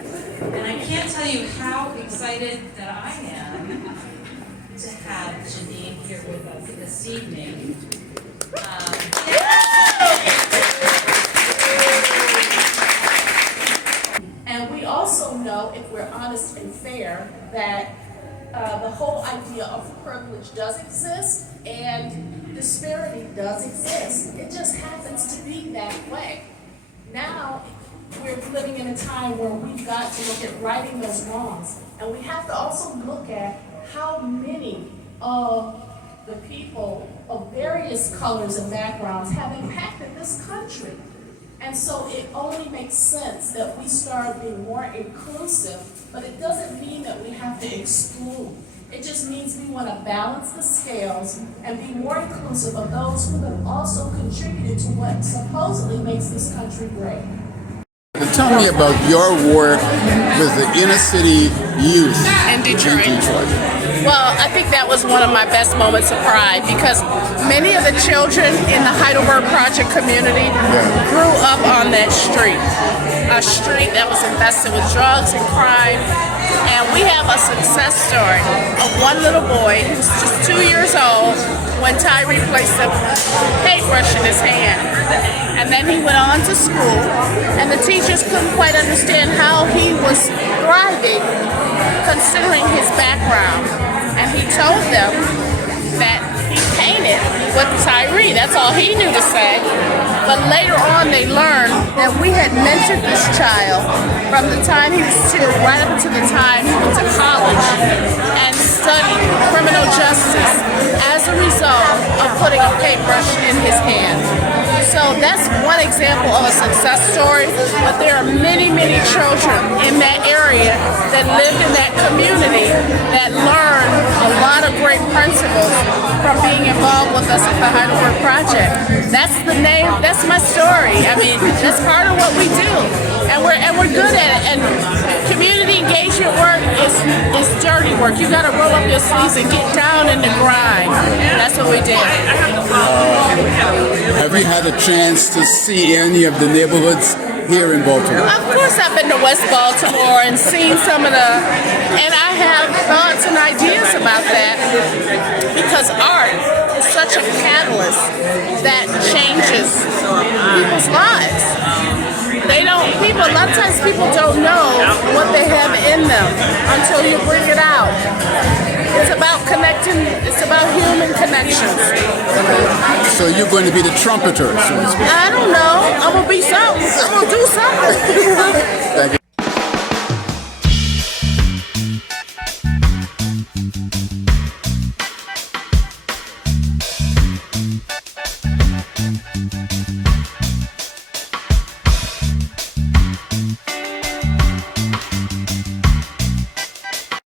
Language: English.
And I can't tell you how excited that I am to have Janine here with us this evening. And we also know, if we're honest and fair, that the whole idea of privilege does exist and disparity does exist. It just happens to be that way. Now, we're living in a time where we've got to look at righting those wrongs. And we have to also look at how many of the people of various colors and backgrounds have impacted this country. And so it only makes sense that we start being more inclusive, but it doesn't mean that we have to exclude. It just means we want to balance the scales and be more inclusive of those who have also contributed to what supposedly makes this country great. Tell me about your work with the inner city youth in Detroit. Well, I think that was one of my best moments of pride because many of the children in the Heidelberg Project community grew up on that street, a street that was infested with drugs and crime. And we have a success story of one little boy who's just 2 years old when Tyree placed a paintbrush in his hand. And then he went on to school, and the teachers couldn't quite understand how he was thriving considering his background. And he told them that he painted with Tyree. That's all he knew to say. But later on they learned that we had mentored this child from the time he was 2 right up to the time he went to college and studied criminal justice as a result of putting a paintbrush in his hand. So that's one example of a success story, but there are many, many children in that area that lived in that community that learned a lot of great principles from being involved with us at the Heidelberg Project. That's the name, that's my story. I mean, that's part of what we do, and we're good at it. And community engagement work is dirty work. You got to roll up your sleeves and get down in the grind. That's what we did. Have you had a chance to see any of the neighborhoods here in Baltimore? Of course I've been to West Baltimore and seen some of and I have thoughts and ideas about that because art is such a catalyst that changes people's lives. A lot of times people don't know what they have in them until you bring it out. It's about connecting, it's about human connections. So you're going to be the trumpeter, so to speak. I don't know. I'm going to be something. I'm going to do something. Thank you.